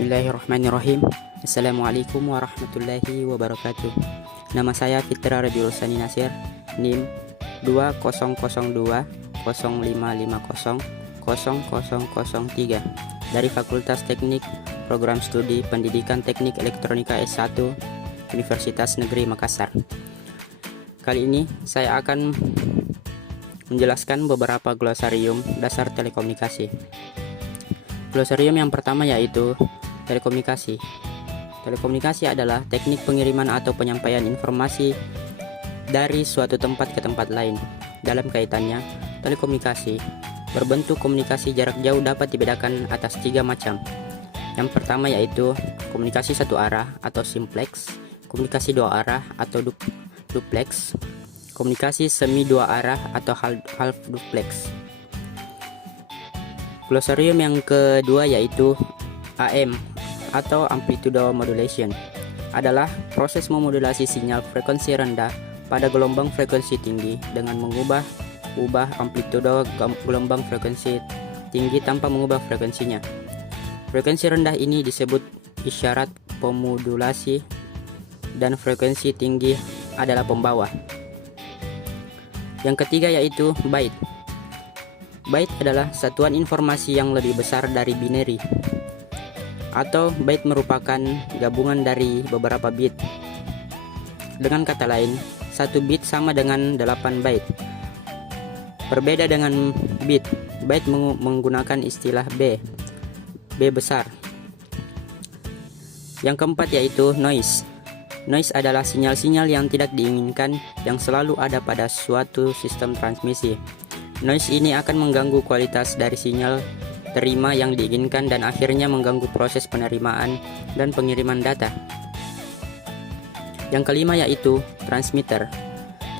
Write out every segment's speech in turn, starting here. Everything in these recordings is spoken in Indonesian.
Bismillahirrahmanirrahim. Assalamualaikum warahmatullahi wabarakatuh. Nama saya Fitra Rabiul Sani Nasir, NIM 200205500003 dari Fakultas Teknik Program Studi Pendidikan Teknik Elektronika S1 Universitas Negeri Makassar. Kali ini saya akan menjelaskan beberapa glosarium dasar telekomunikasi. Glosarium yang pertama yaitu telekomunikasi. Telekomunikasi adalah teknik pengiriman atau penyampaian informasi dari suatu tempat ke tempat lain. Dalam kaitannya, telekomunikasi berbentuk komunikasi jarak jauh dapat dibedakan atas 3 macam. Yang pertama yaitu komunikasi satu arah atau simplex, komunikasi dua arah atau duplex, komunikasi semi dua arah atau half duplex. Glosarium yang kedua yaitu AM atau amplitude modulation, adalah proses memodulasi sinyal frekuensi rendah pada gelombang frekuensi tinggi dengan mengubah amplitude gelombang frekuensi tinggi tanpa mengubah frekuensinya. Frekuensi rendah ini disebut isyarat pemodulasi dan frekuensi tinggi adalah pembawa. Yang ketiga yaitu byte. Byte adalah satuan informasi yang lebih besar dari binary, atau byte merupakan gabungan dari beberapa bit. Dengan kata lain, 1 bit sama dengan 8 byte. Berbeda dengan bit, byte menggunakan istilah B besar. Yang keempat yaitu noise. Noise adalah sinyal-sinyal yang tidak diinginkan yang selalu ada pada suatu sistem transmisi. Noise ini akan mengganggu kualitas dari sinyal terima yang diinginkan dan akhirnya mengganggu proses penerimaan dan pengiriman data. Yang kelima yaitu transmitter.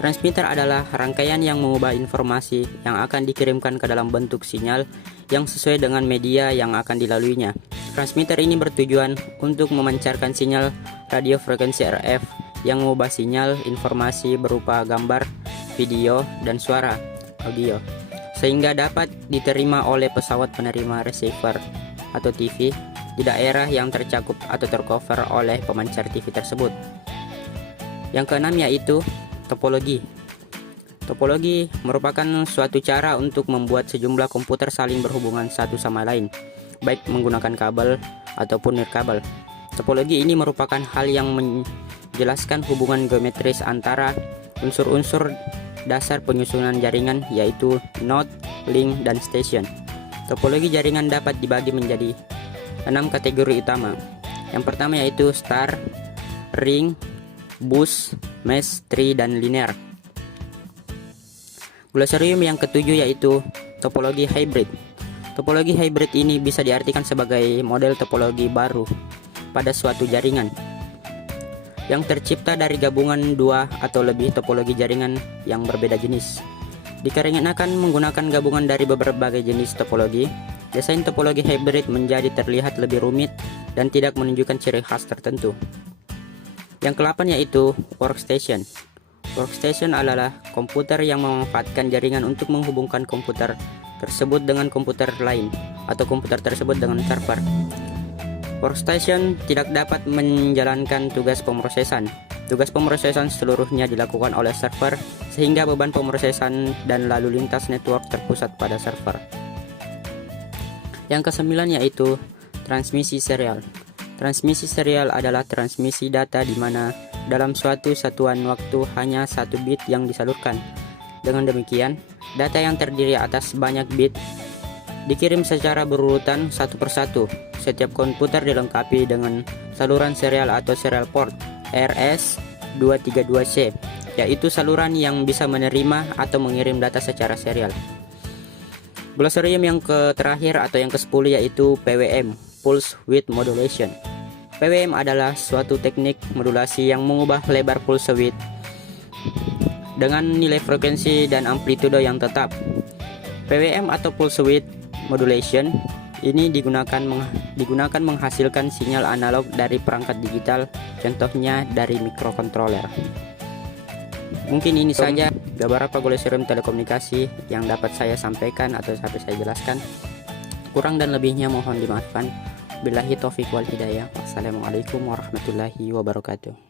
Transmitter adalah rangkaian yang mengubah informasi yang akan dikirimkan ke dalam bentuk sinyal yang sesuai dengan media yang akan dilaluinya. Transmitter ini bertujuan untuk memancarkan sinyal radio frekuensi RF yang mengubah sinyal informasi berupa gambar, video, dan suara audio sehingga dapat diterima oleh pesawat penerima receiver atau TV di daerah yang tercakup atau tercover oleh pemancar TV tersebut. Yang keenam yaitu topologi. Topologi merupakan suatu cara untuk membuat sejumlah komputer saling berhubungan satu sama lain, baik menggunakan kabel ataupun nirkabel. Topologi ini merupakan hal yang menjelaskan hubungan geometris antara unsur-unsur dasar penyusunan jaringan yaitu node, link, dan station. Topologi jaringan dapat dibagi menjadi 6 kategori utama. Yang pertama yaitu star, ring, bus, mesh, tree, dan linear. Glosarium yang ketujuh yaitu topologi hybrid. Topologi hybrid ini bisa diartikan sebagai model topologi baru pada suatu jaringan yang tercipta dari gabungan 2 atau lebih topologi jaringan yang berbeda jenis. Dikarenakan menggunakan gabungan dari berbagai jenis topologi, desain topologi hybrid menjadi terlihat lebih rumit dan tidak menunjukkan ciri khas tertentu. Yang ke-8 yaitu workstation. Workstation adalah komputer yang memanfaatkan jaringan untuk menghubungkan komputer tersebut dengan komputer lain atau komputer tersebut dengan server. Workstation tidak dapat menjalankan tugas pemrosesan. Tugas pemrosesan seluruhnya dilakukan oleh server sehingga beban pemrosesan dan lalu lintas network terpusat pada server. Yang ke-9 yaitu transmisi serial. Transmisi serial adalah transmisi data di mana dalam suatu satuan waktu hanya 1 bit yang disalurkan. Dengan demikian, data yang terdiri atas banyak bit dikirim secara berurutan satu persatu. Setiap komputer dilengkapi dengan saluran serial atau serial port RS232C, yaitu saluran yang bisa menerima atau mengirim data secara serial. Glosarium yang terakhir atau yang ke-10 yaitu PWM, Pulse Width Modulation. PWM adalah suatu teknik modulasi yang mengubah lebar pulse width dengan nilai frekuensi dan amplitude yang tetap. PWM atau Pulse Width Modulation ini digunakan menghasilkan sinyal analog dari perangkat digital, contohnya dari microcontroller. Mungkin ini saja beberapa glosarium telekomunikasi yang dapat saya sampaikan atau dapat saya jelaskan. Kurang dan lebihnya mohon dimaafkan. Billahi taufiq wal hidayah. Wassalamualaikum warahmatullahi wabarakatuh.